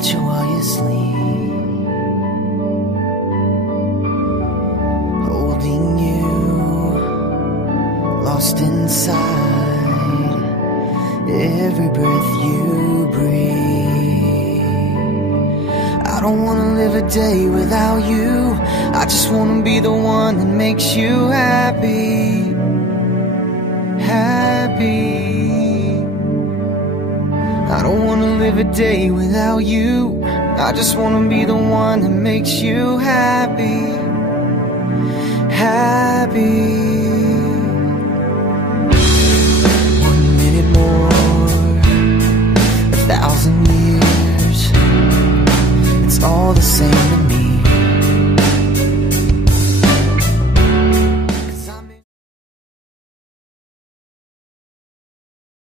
watch you while you sleep, holding you, lost inside every breath you breathe. I don't wanna live a day without you. I just wanna be the one that makes you happy, happy. I don't wanna live a day without you. I just wanna be the one that makes you happy, happy. 1 minute more, 1,000 years